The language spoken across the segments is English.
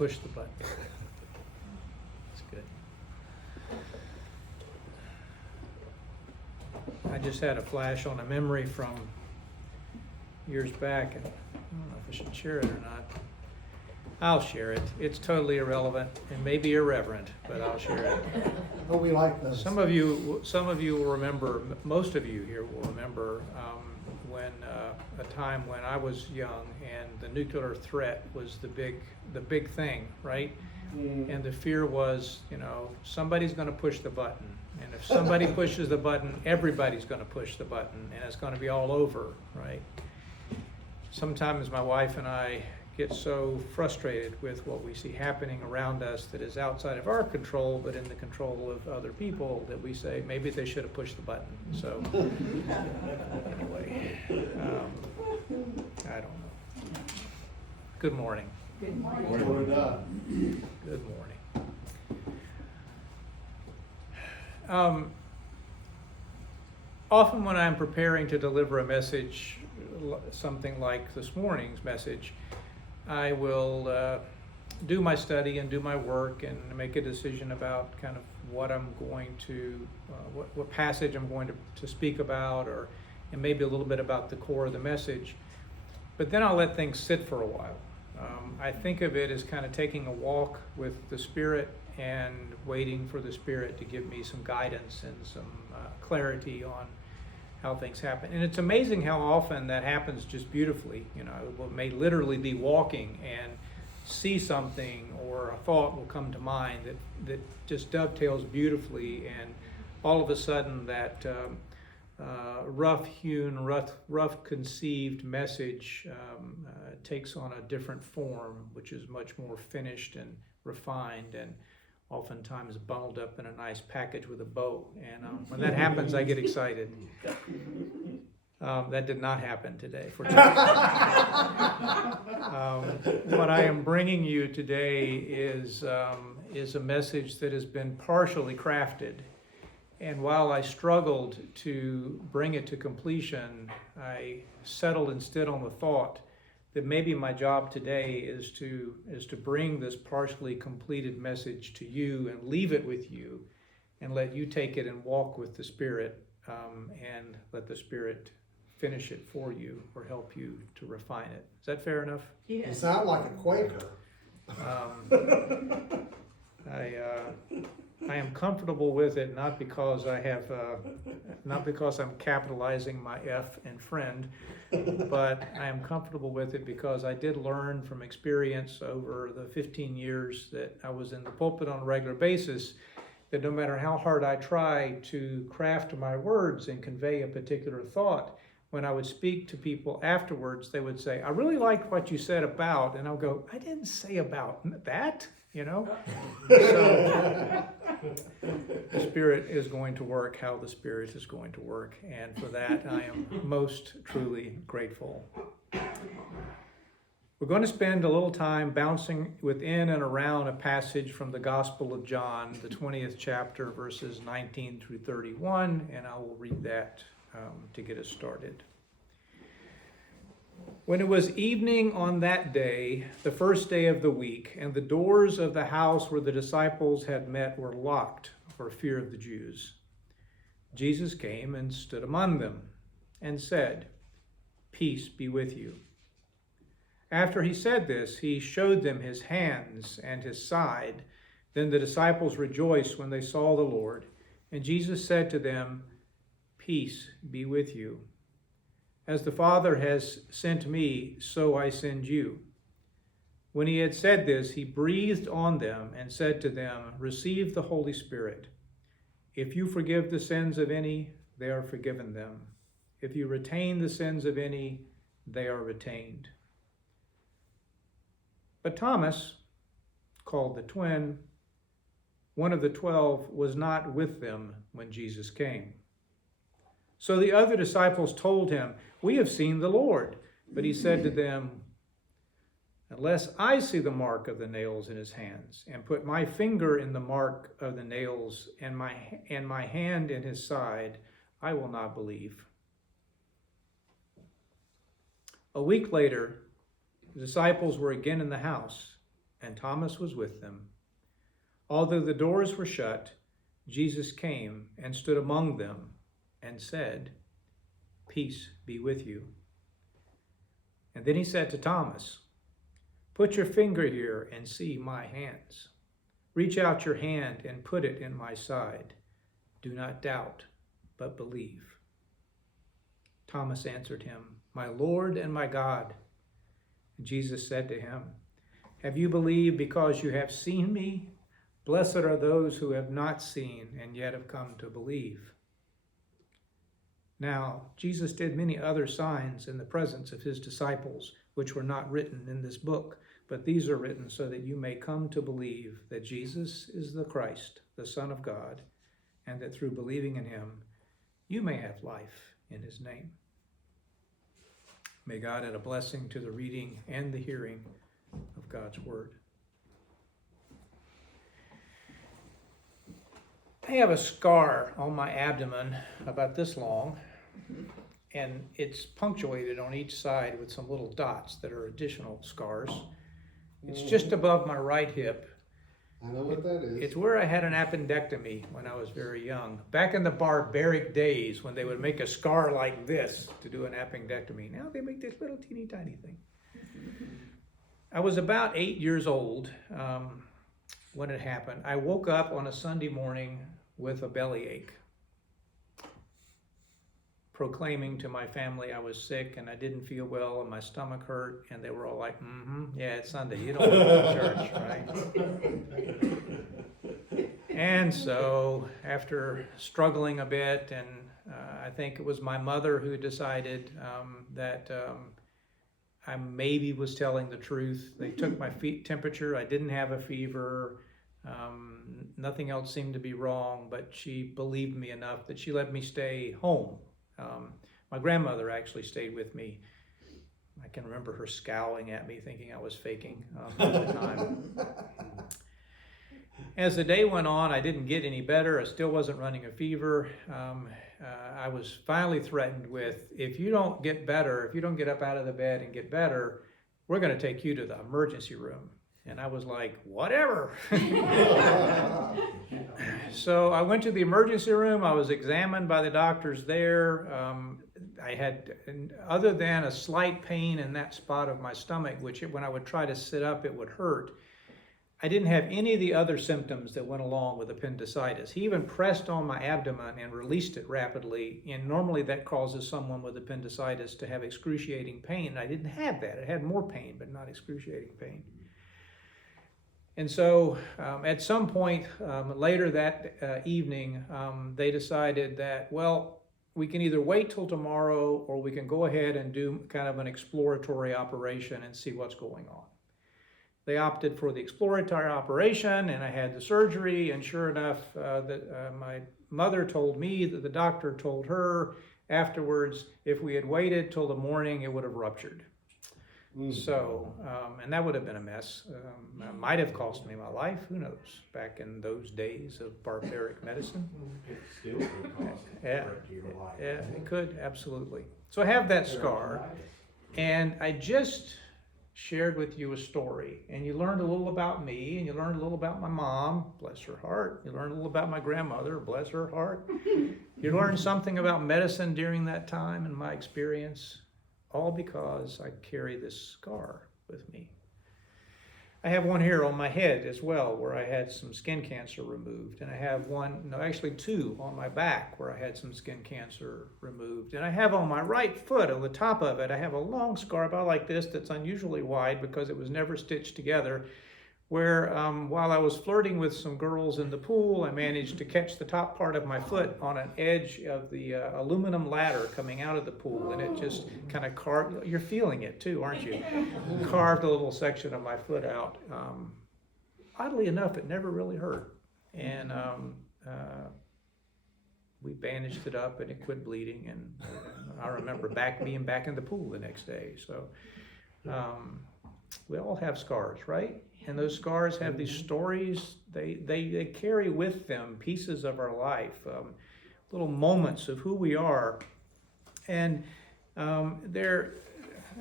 push the button. That's good. I just had a flash on a memory from years back, and I don't know if I should share it or not. I'll share it. It's totally irrelevant and maybe irreverent, but I'll share it. Oh, we like those. Some of you will remember, most of you here will remember when a time when I was young and the nuclear threat was the big thing, right? And the fear was, somebody's going to push the button. And if somebody pushes the button, everybody's going to push the button, and it's going to be all over, right? Sometimes my wife and I get so frustrated with what we see happening around us that is outside of our control, but in the control of other people, that we say maybe they should have pushed the button. So anyway, I don't know. Good morning. Good morning. Good morning. Often when I'm preparing to deliver a message, something like this morning's message, I will do my study and do my work and make a decision about kind of what I'm going to, what passage I'm going to speak about, and maybe a little bit about the core of the message. But then I'll let things sit for a while. I think of it as kind of taking a walk with the Spirit and waiting for the Spirit to give me some guidance and some clarity on how things happen. And it's amazing how often that happens just beautifully. I may literally be walking and see something, or a thought will come to mind that just dovetails beautifully, and all of a sudden that rough-hewn, rough conceived message takes on a different form, which is much more finished and refined, and oftentimes bundled up in a nice package with a bow. And when that happens, I get excited. That did not happen today. What I am bringing you today is a message that has been partially crafted. And while I struggled to bring it to completion, I settled instead on the thought that maybe my job today is to bring this partially completed message to you and leave it with you, and let you take it and walk with the Spirit, and let the Spirit finish it for you or help you to refine it. Is that fair enough? Yes. You sound like a Quaker. I am comfortable with it, not because I'm capitalizing my F and friend, but I am comfortable with it because I did learn from experience over the 15 years that I was in the pulpit on a regular basis, that no matter how hard I try to craft my words and convey a particular thought, when I would speak to people afterwards, they would say, "I really liked what you said about," and I'll go, "I didn't say about that, So the Spirit is going to work how the Spirit is going to work, and for that I am most truly grateful. We're going to spend a little time bouncing within and around a passage from the Gospel of John, the 20th chapter, verses 19 through 31, and I will read that to get us started. When it was evening on that day, the first day of the week, and the doors of the house where the disciples had met were locked for fear of the Jews, Jesus came and stood among them and said, "Peace be with you." After he said this, he showed them his hands and his side. Then the disciples rejoiced when they saw the Lord. And Jesus said to them, "Peace be with you. As the Father has sent me, so I send you." When he had said this, he breathed on them and said to them, "Receive the Holy Spirit. If you forgive the sins of any, they are forgiven them. If you retain the sins of any, they are retained." But Thomas, called the twin, one of the 12, was not with them when Jesus came. So the other disciples told him, "We have seen the Lord." But he said to them, "Unless I see the mark of the nails in his hands, and put my finger in the mark of the nails, and my hand in his side, I will not believe." A week later, the disciples were again in the house, and Thomas was with them. Although the doors were shut, Jesus came and stood among them and said, "Peace be with you." And then he said to Thomas, "Put your finger here and see my hands. Reach out your hand and put it in my side. Do not doubt, but believe." Thomas answered him, "My Lord and my God." And Jesus said to him, "Have you believed because you have seen me? Blessed are those who have not seen and yet have come to believe." Now, Jesus did many other signs in the presence of his disciples, which were not written in this book, but these are written so that you may come to believe that Jesus is the Christ, the Son of God, and that through believing in him, you may have life in his name. May God add a blessing to the reading and the hearing of God's word. I have a scar on my abdomen about this long, and it's punctuated on each side with some little dots that are additional scars. It's just above my right hip. I know what that is. It's where I had an appendectomy when I was very young. Back in the barbaric days when they would make a scar like this to do an appendectomy. Now they make this little teeny tiny thing. I was about 8 years old when it happened. I woke up on a Sunday morning with a bellyache, proclaiming to my family I was sick and I didn't feel well and my stomach hurt, and they were all like, yeah, it's Sunday, you don't want to go to church, right? And so after struggling a bit, and I think it was my mother who decided that I maybe was telling the truth. They took my temperature. I didn't have a fever. Nothing else seemed to be wrong, but she believed me enough that she let me stay home. My grandmother actually stayed with me. I can remember her scowling at me, thinking I was faking at the time. As the day went on, I didn't get any better. I still wasn't running a fever. I was finally threatened with, if you don't get better, if you don't get up out of the bed and get better, we're going to take you to the emergency room. And I was like, whatever. So I went to the emergency room. I was examined by the doctors there. I had, other than a slight pain in that spot of my stomach, which when I would try to sit up, it would hurt, I didn't have any of the other symptoms that went along with appendicitis. He even pressed on my abdomen and released it rapidly. And normally that causes someone with appendicitis to have excruciating pain. I didn't have that. I had more pain, but not excruciating pain. And so at some point later that evening, they decided that, well, we can either wait till tomorrow or we can go ahead and do kind of an exploratory operation and see what's going on. They opted for the exploratory operation, and I had the surgery, and sure enough, my mother told me that the doctor told her afterwards, if we had waited till the morning, it would have ruptured. So, and that would have been a mess. Might have cost me my life, who knows, back in those days of barbaric medicine. It still could cost your life. Yeah, it could, absolutely. So I have that scar, and I just shared with you a story, and you learned a little about me, and you learned a little about my mom, bless her heart. You learned a little about my grandmother, bless her heart. You learned something about medicine during that time and my experience, all because I carry this scar with me. I have one here on my head as well, where I had some skin cancer removed. And I have actually two on my back where I had some skin cancer removed. And I have on my right foot, on the top of it, I have a long scar about like this that's unusually wide because it was never stitched together, where while I was flirting with some girls in the pool, I managed to catch the top part of my foot on an edge of the aluminum ladder coming out of the pool, and it just kind of carved. You're feeling it too, aren't you? Carved a little section of my foot out. Oddly enough, it never really hurt, and we bandaged it up, and it quit bleeding. And I remember being back in the pool the next day. So we all have scars, right? And those scars have these stories. They carry with them pieces of our life, little moments of who we are. And I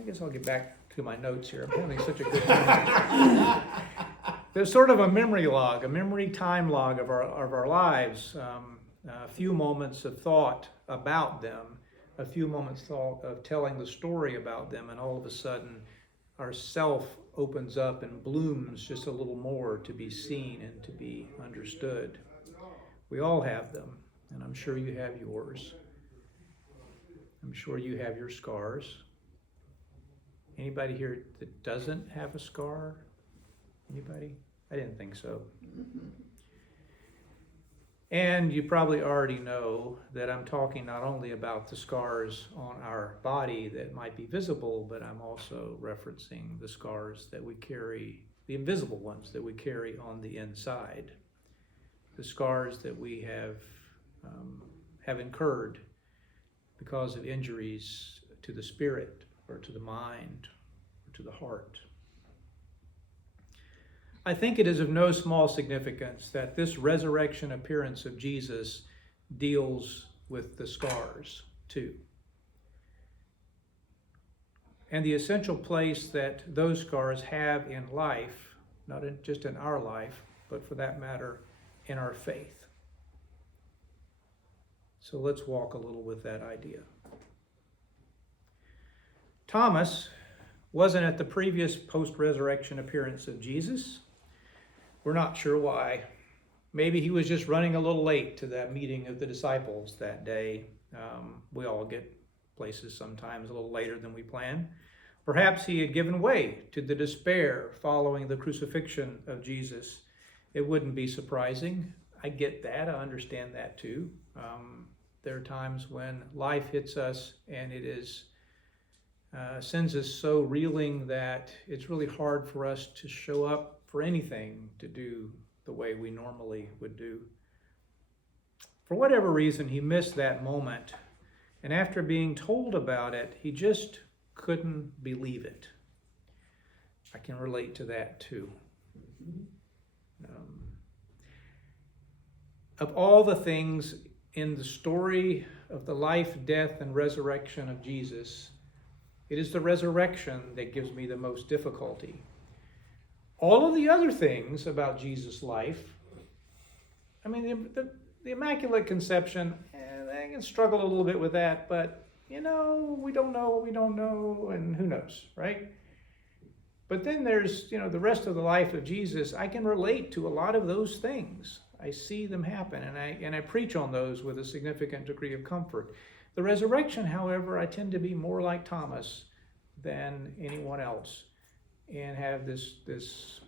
guess I'll get back to my notes here. I'm having such a good time. there's sort of a memory log, a memory time log of our lives. A few moments of thought about them, a few moments thought of telling the story about them, and all of a sudden our self opens up and blooms just a little more to be seen and to be understood. We all have them, and I'm sure you have yours. I'm sure you have your scars. Anybody here that doesn't have a scar? Anybody? I didn't think so. And you probably already know that I'm talking not only about the scars on our body that might be visible, but I'm also referencing the scars that we carry, the invisible ones that we carry on the inside. The scars that we have incurred because of injuries to the spirit or to the mind or to the heart. I think it is of no small significance that this resurrection appearance of Jesus deals with the scars too. And the essential place that those scars have in life, not just in our life, but for that matter, in our faith. So let's walk a little with that idea. Thomas wasn't at the previous post-resurrection appearance of Jesus. We're not sure why. Maybe he was just running a little late to that meeting of the disciples that day. We all get places sometimes a little later than we plan. Perhaps he had given way to the despair following the crucifixion of Jesus. It wouldn't be surprising. I get that. I understand that too. There are times when life hits us and it is sends us so reeling that it's really hard for us to show up for anything, to do the way we normally would do. For whatever reason, he missed that moment. And after being told about it, he just couldn't believe it. I can relate to that too. Of all the things in the story of the life, death, and resurrection of Jesus, it is the resurrection that gives me the most difficulty. All of the other things about Jesus' life, I mean, the Immaculate Conception, I can struggle a little bit with that, but, we don't know, and who knows, right? But then there's, the rest of the life of Jesus. I can relate to a lot of those things. I see them happen, and I preach on those with a significant degree of comfort. The resurrection, however, I tend to be more like Thomas than anyone else, and have this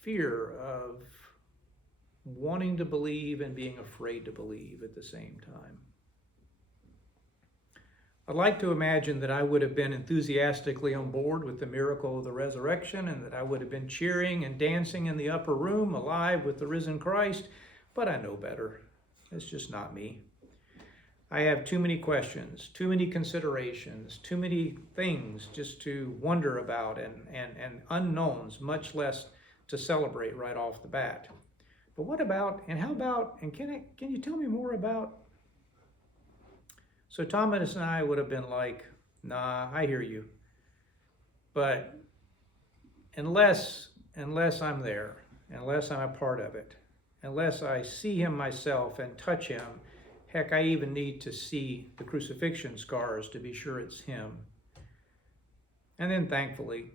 fear of wanting to believe and being afraid to believe at the same time. I'd like to imagine that I would have been enthusiastically on board with the miracle of the resurrection, and that I would have been cheering and dancing in the upper room, alive with the risen Christ, but I know better. It's just not me. I have too many questions, too many considerations, too many things just to wonder about and unknowns, much less to celebrate right off the bat. But what about, and how about, and can you tell me more about? So Thomas and I would have been like, nah, I hear you. But unless I'm there, unless I'm a part of it, unless I see him myself and touch him, heck, I even need to see the crucifixion scars to be sure it's him. And then thankfully,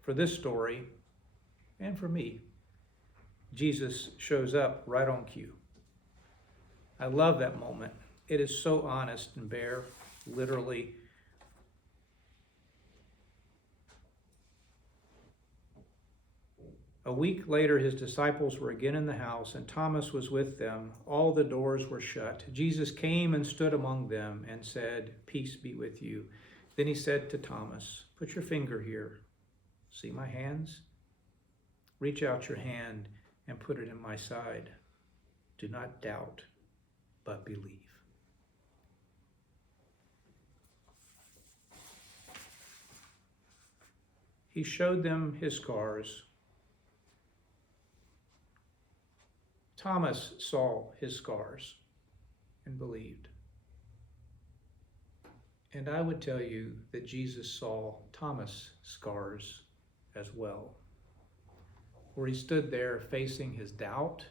for this story, and for me, Jesus shows up right on cue. I love that moment. It is so honest and bare, literally. A week later, his disciples were again in the house, and Thomas was with them. All the doors were shut. Jesus came and stood among them and said, "Peace be with you." Then he said to Thomas, "Put your finger here. See my hands? Reach out your hand and put it in my side. Do not doubt, but believe." He showed them his scars. Thomas saw his scars and believed. And I would tell you that Jesus saw Thomas' scars as well. where he stood there facing his doubt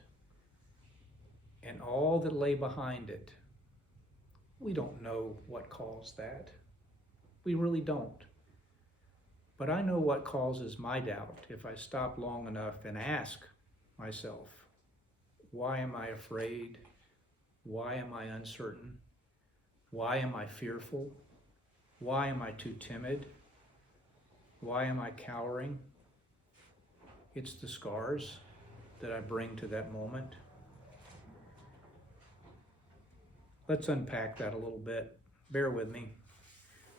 and all that lay behind it. We don't know what caused that. We really don't. But I know what causes my doubt if I stop long enough and ask myself, why am I afraid? Why am I uncertain? Why am I fearful? Why am I too timid? Why am I cowering? It's the scars that I bring to that moment. Let's unpack that a little bit. Bear with me.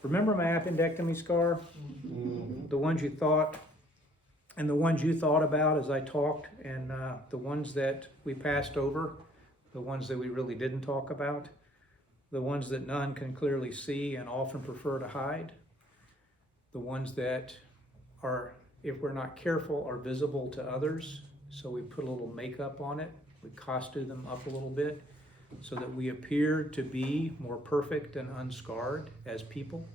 Remember my appendectomy scar? Mm-hmm. The ones you thought, and the ones you thought about as I talked, and the ones that we passed over, the ones that we really didn't talk about, the ones that none can clearly see and often prefer to hide, the ones that are, if we're not careful, are visible to others, so we put a little makeup on it, we costume them up a little bit, so that we appear to be more perfect and unscarred as people.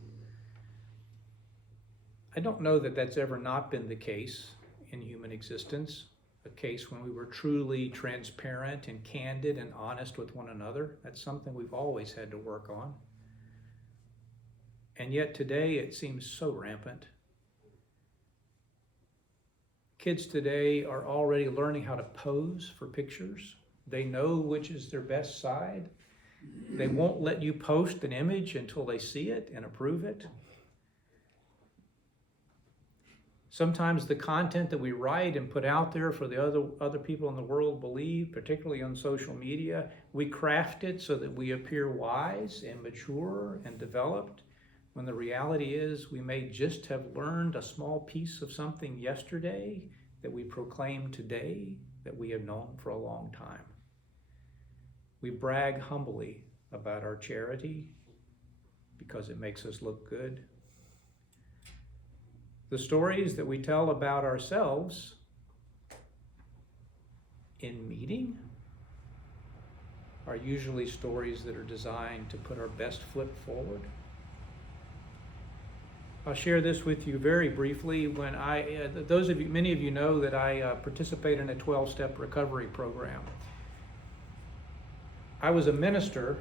I don't know that that's ever not been the case in human existence, a case when we were truly transparent and candid and honest with one another. That's something we've always had to work on. And yet today it seems so rampant. Kids today are already learning how to pose for pictures. They know which is their best side. They won't let you post an image until they see it and approve it. Sometimes the content that we write and put out there for the other people in the world believe, particularly on social media, we craft it so that we appear wise and mature and developed, when the reality is we may just have learned a small piece of something yesterday that we proclaim today that we have known for a long time. We brag humbly about our charity because it makes us look good. The stories that we tell about ourselves in meeting are usually stories that are designed to put our best foot forward. I'll share this with you very briefly. When many of you know that I participate in a 12-step recovery program. I was a minister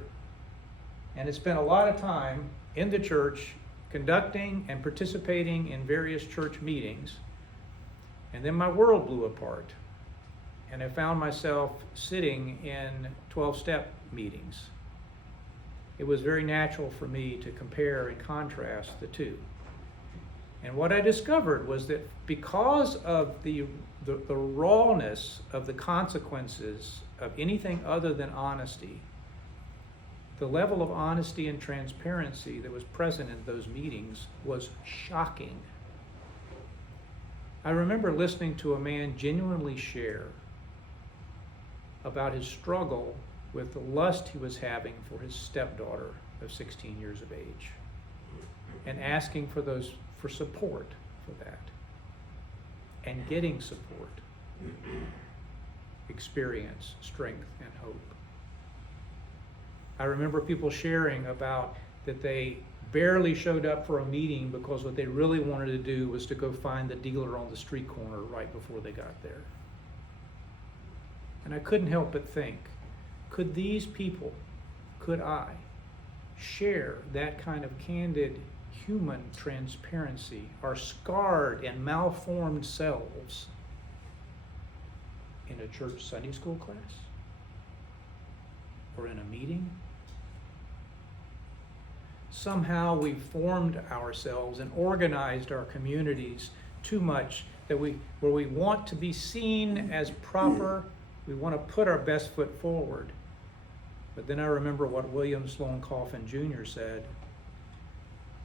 and had spent a lot of time in the church conducting and participating in various church meetings. And then my world blew apart. And I found myself sitting in 12-step meetings. It was very natural for me to compare and contrast the two. And what I discovered was that because of the rawness of the consequences of anything other than honesty, the level of honesty and transparency that was present in those meetings was shocking. I remember listening to a man genuinely share about his struggle with the lust he was having for his stepdaughter of 16 years of age, and asking for support for that, and getting support, experience, strength, and hope. I remember people sharing about that they barely showed up for a meeting because what they really wanted to do was to go find the dealer on the street corner right before they got there. And I couldn't help but think, could these people, could I, share that kind of candid human transparency, our scarred and malformed selves, in a church Sunday school class? Or in a meeting? Somehow we've formed ourselves and organized our communities too much that where we want to be seen as proper, we want to put our best foot forward. But then I remember what William Sloane Coffin Jr. said.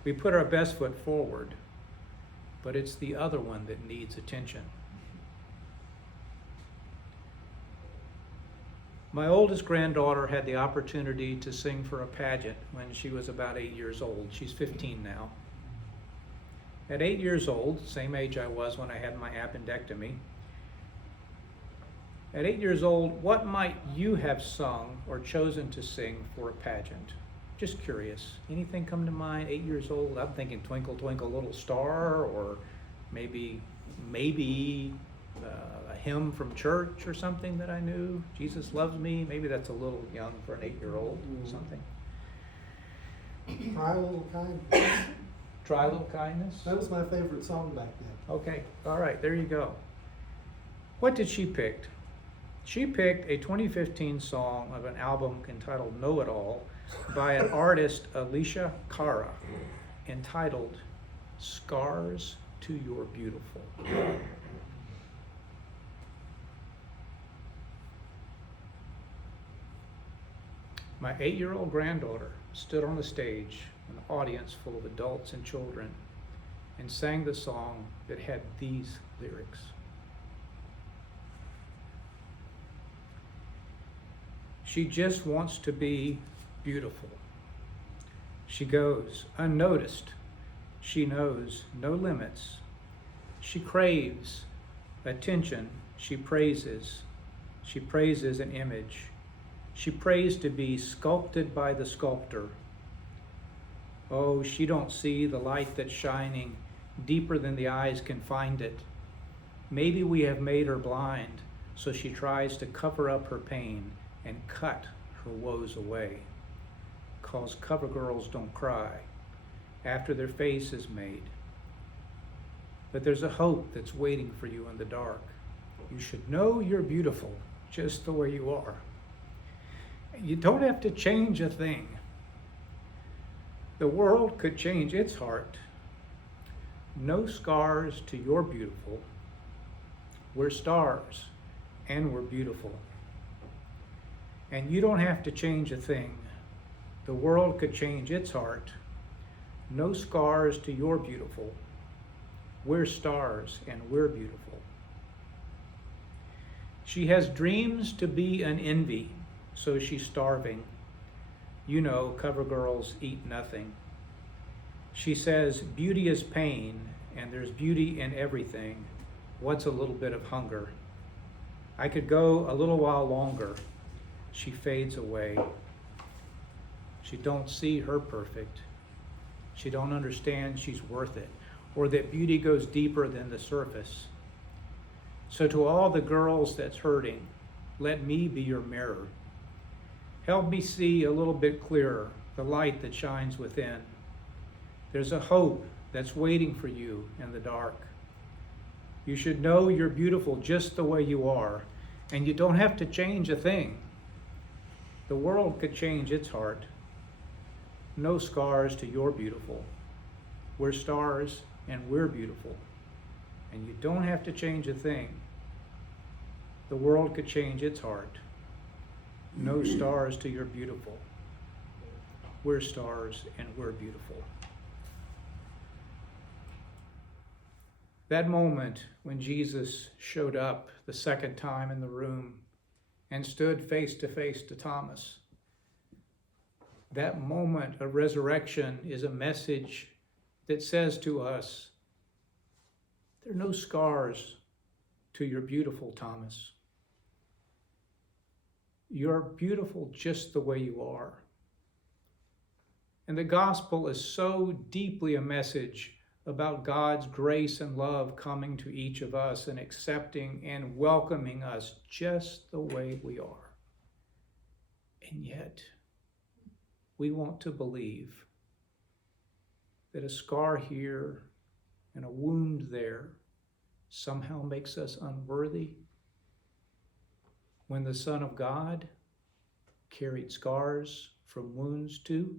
We put our best foot forward, but it's the other one that needs attention. My oldest granddaughter had the opportunity to sing for a pageant when she was about 8 years old. She's 15 now. At 8 years old, same age I was when I had my appendectomy, at 8 years old, what might you have sung or chosen to sing for a pageant? Just curious. Anything come to mind? 8 years old, I'm thinking Twinkle, Twinkle, Little Star, or maybe a hymn from church or something that I knew. Jesus loves me. Maybe that's a little young for an 8-year-old or something. Try a little kindness. Try a little kindness. That was my favorite song back then. Okay, all right, there you go. What did she pick? She picked a 2015 song of an album entitled Know It All by an artist, Alicia Cara, entitled Scars to Your Beautiful. My 8-year-old granddaughter stood on the stage, an audience full of adults and children, and sang the song that had these lyrics. She just wants to be beautiful. She goes unnoticed. She knows no limits. She craves attention. She praises. She praises an image. She prays to be sculpted by the sculptor. Oh, she don't see the light that's shining deeper than the eyes can find it. Maybe we have made her blind, so she tries to cover up her pain and cut her woes away. 'Cause cover girls don't cry after their face is made. But there's a hope that's waiting for you in the dark. You should know you're beautiful just the way you are. You don't have to change a thing. The world could change its heart. No scars to your beautiful. We're stars and we're beautiful. And you don't have to change a thing. The world could change its heart. No scars to your beautiful. We're stars and we're beautiful. She has dreams to be an envy, so she's starving. You know, cover girls eat nothing. She says beauty is pain and there's beauty in everything. What's a little bit of hunger? I could go a little while longer. She fades away. She don't see her perfect. She don't understand she's worth it, or that beauty goes deeper than the surface. So to all the girls that's hurting, let me be your mirror. Help me see a little bit clearer the light that shines within. There's a hope that's waiting for you in the dark. You should know you're beautiful just the way you are, and you don't have to change a thing. The world could change its heart. No scars to your beautiful. We're stars and we're beautiful. And you don't have to change a thing. The world could change its heart. No stars to your beautiful. We're stars and we're beautiful. That moment when Jesus showed up the second time in the room and stood face to face to Thomas, that moment of resurrection is a message that says to us, there are no scars to your beautiful, Thomas. You're beautiful just the way you are. And the gospel is so deeply a message about God's grace and love coming to each of us and accepting and welcoming us just the way we are. And yet, we want to believe that a scar here and a wound there somehow makes us unworthy, when the Son of God carried scars from wounds too.